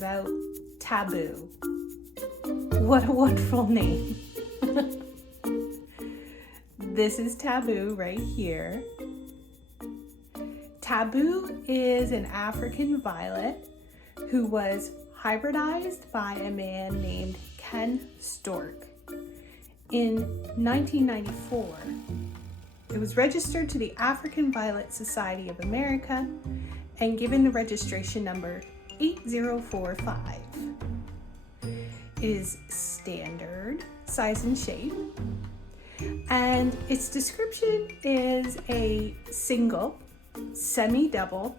about taboo. What a wonderful name. This is Taboo right here. Taboo is an African violet who was hybridized by a man named Ken Stork. In 1994, it was registered to the African Violet Society of America and given the registration number 8045. It is standard size and shape, and its description is a single, semi-double,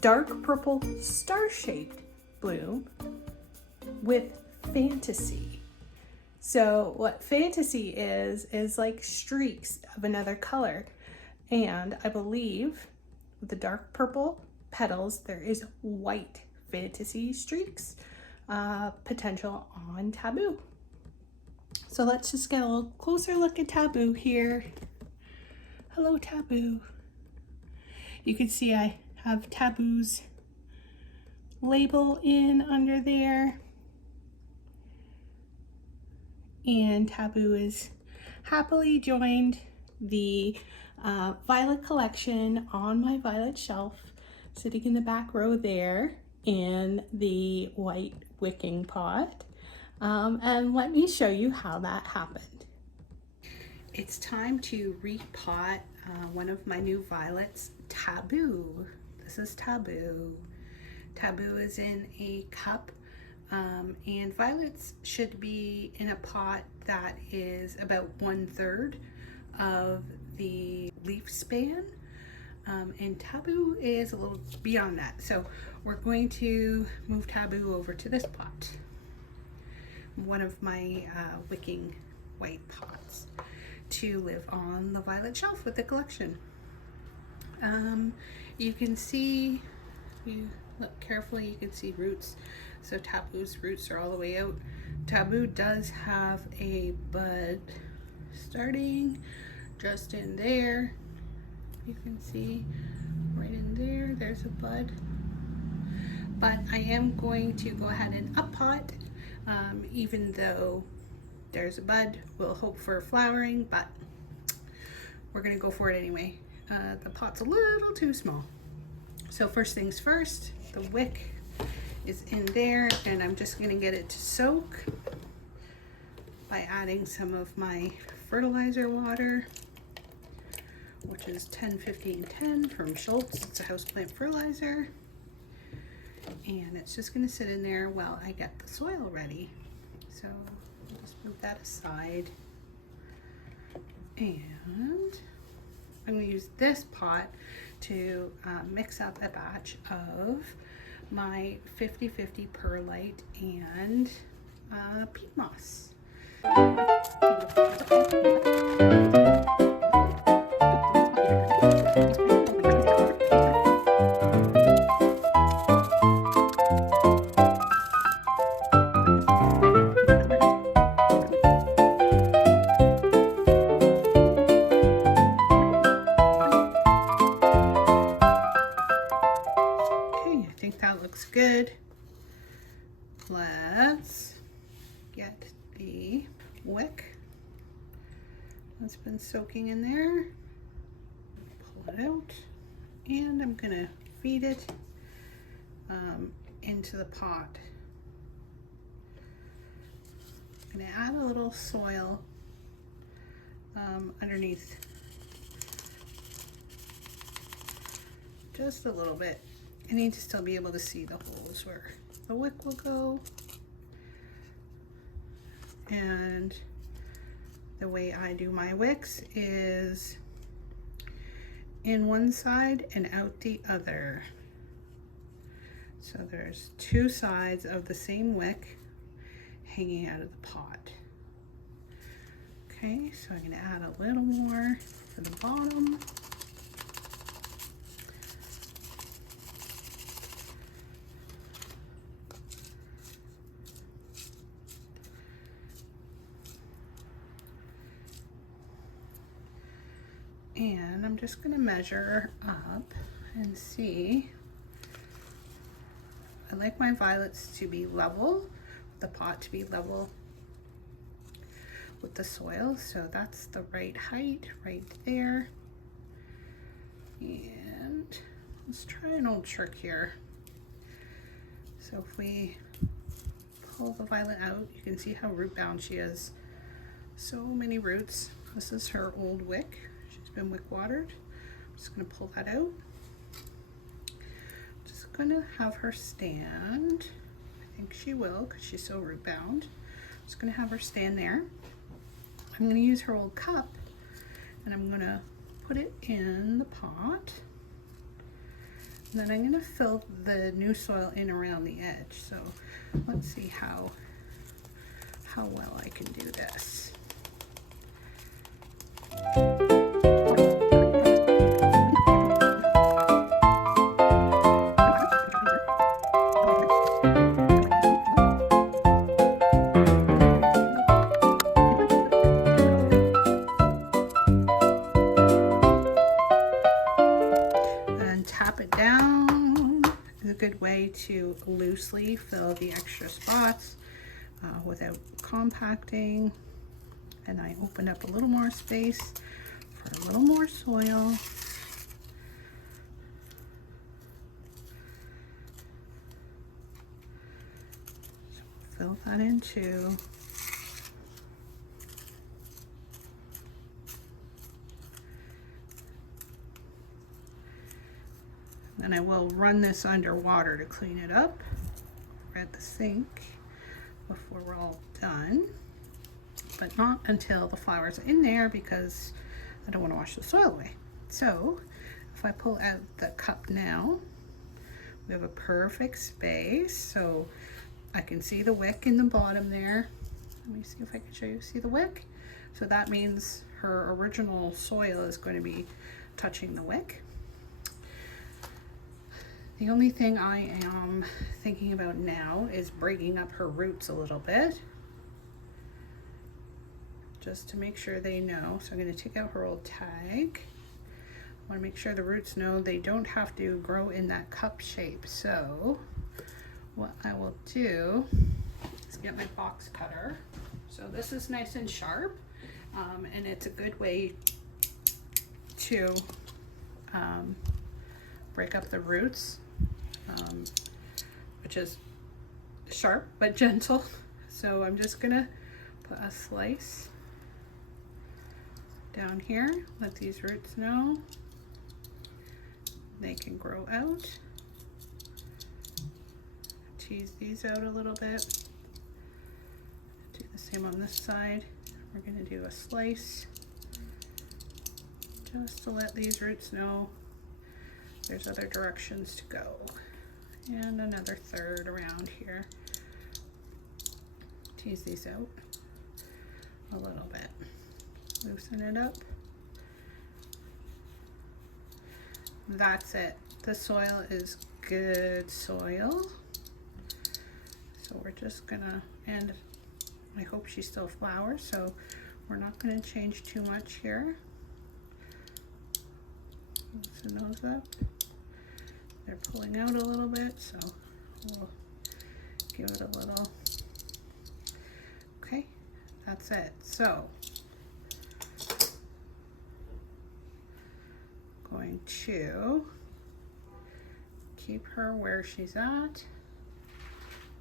dark purple star-shaped bloom with fantasy. So what fantasy is like streaks of another color. And I believe with the dark purple petals, there is white fantasy streaks potential on Taboo. So let's just get a little closer look at Taboo here. Hello, Taboo. You can see I have Taboo's label in under there. And Taboo is happily joined the violet collection on my violet shelf, sitting in the back row there in the white wicking pot. And let me show you how that happened. It's time to repot one of my new violets, Taboo. This is Taboo. Taboo is in a cup. And violets should be in a pot that is about 1/3 of the leaf span. And Taboo is a little beyond that. So we're going to move Taboo over to this pot. One of my wicking white pots to live on the violet shelf with the collection. You can see, if you look carefully, you can see roots. So Taboo's roots are all the way out. Taboo does have a bud starting just in there. You can see right in there, there's a bud. But I am going to go ahead and up pot, even though there's a bud. We'll hope for flowering, but we're gonna go for it anyway. The pot's a little too small. So first things first, the wick is in there, and I'm just going to get it to soak by adding some of my fertilizer water, which is 10-15-10 from Schultz. It's a houseplant fertilizer, and it's just going to sit in there while I get the soil ready. So I'll just move that aside, and I'm going to use this pot to mix up a batch of my 50-50 perlite and peat moss. Looks good. Let's get the wick that's been soaking in there, pull it out, and I'm gonna feed it into the pot. I'm gonna add a little soil underneath, just a little bit. I need to still be able to see the holes where the wick will go. And the way I do my wicks is in one side and out the other. So there's two sides of the same wick hanging out of the pot. Okay, so I'm going to add a little more for the bottom. And I'm just going to measure up and see I like my violets to be level, the pot to be level with the soil, so that's the right height right there. And let's try an old trick here. So if we pull the violet out, you can see how root bound she is. So many roots. This is her old wick. She's been wick watered. I'm just gonna pull that out. Just gonna have her stand. I think she will because she's so root bound. Just gonna have her stand there. I'm gonna use her old cup and I'm gonna put it in the pot. And then I'm gonna fill the new soil in around the edge. So let's see how well I can do this. Good way to loosely fill the extra spots without compacting. And I opened up a little more space for a little more soil. So fill that in too. And I will run this underwater to clean it up at the sink before we're all done, but not until the flowers are in there because I don't want to wash the soil away. So if I pull out the cup now, we have a perfect space. So I can see the wick in the bottom there. Let me see if I can show you. See the wick? So that means her original soil is going to be touching the wick. The only thing I am thinking about now is breaking up her roots a little bit, just to make sure they know. So I'm going to take out her old tag. I want to make sure the roots know they don't have to grow in that cup shape. So what I will do is get my box cutter. So this is nice and sharp, and it's a good way to break up the roots. Which is sharp but gentle. So I'm just gonna put a slice down here, let these roots know they can grow out. Tease these out a little bit. Do the same on this side. We're gonna do a slice just to let these roots know there's other directions to go. And another third around here. Tease these out a little bit. Loosen it up. That's it. The soil is good soil. So we're just gonna, and I hope she still flowers, so we're not gonna change too much here. Loosen those up. They're pulling out a little bit, so we'll give it a little. Okay, that's it. So going to keep her where she's at.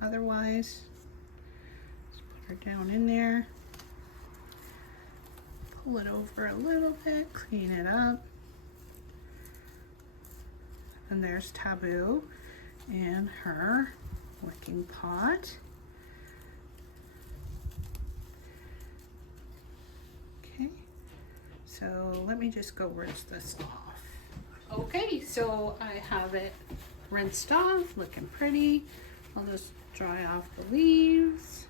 Otherwise, just put her down in there. Pull it over a little bit, clean it up. And there's Taboo in her wicking pot. Okay, so let me just go rinse this off. Okay, so I have it rinsed off, looking pretty. I'll just dry off the leaves.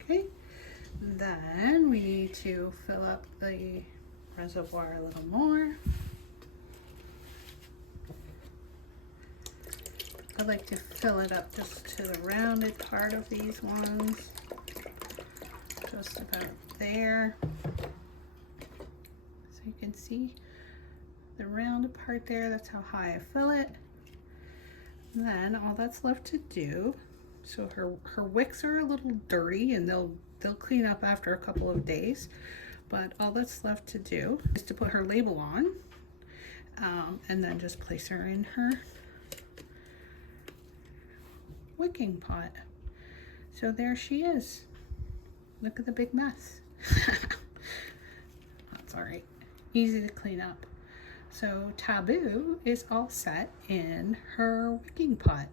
Okay. Then we need to fill up the reservoir a little more. I like to fill it up just to the rounded part of these ones, just about there. So you can see the round part there. That's how high I fill it. And then all that's left to do, so her wicks are a little dirty and they'll clean up after a couple of days, but all that's left to do is to put her label on, and then just place her in her wicking pot. So there she is. Look at the big mess. That's all right. Easy to clean up. So Taboo is all set in her wicking pot.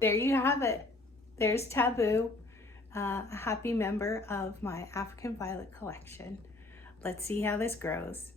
There you have it. There's Taboo, a happy member of my African Violet collection. Let's see how this grows.